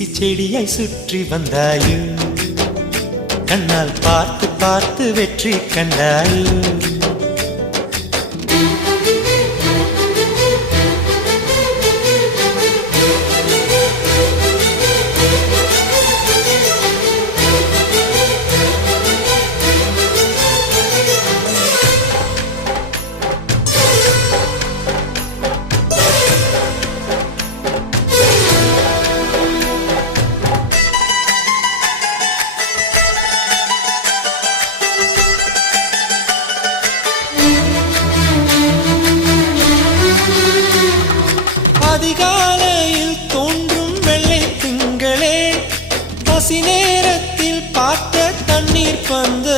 ஊசி செடியாய் சுற்றி வந்தாயோ கண்ணால் பார்த்து பார்த்து வெற்றி கண்டாயோ அதிகாலையில் தோன்றும் வெள்ளை திங்களே பசி நேரத்தில் பார்த்த தண்ணீர் பந்த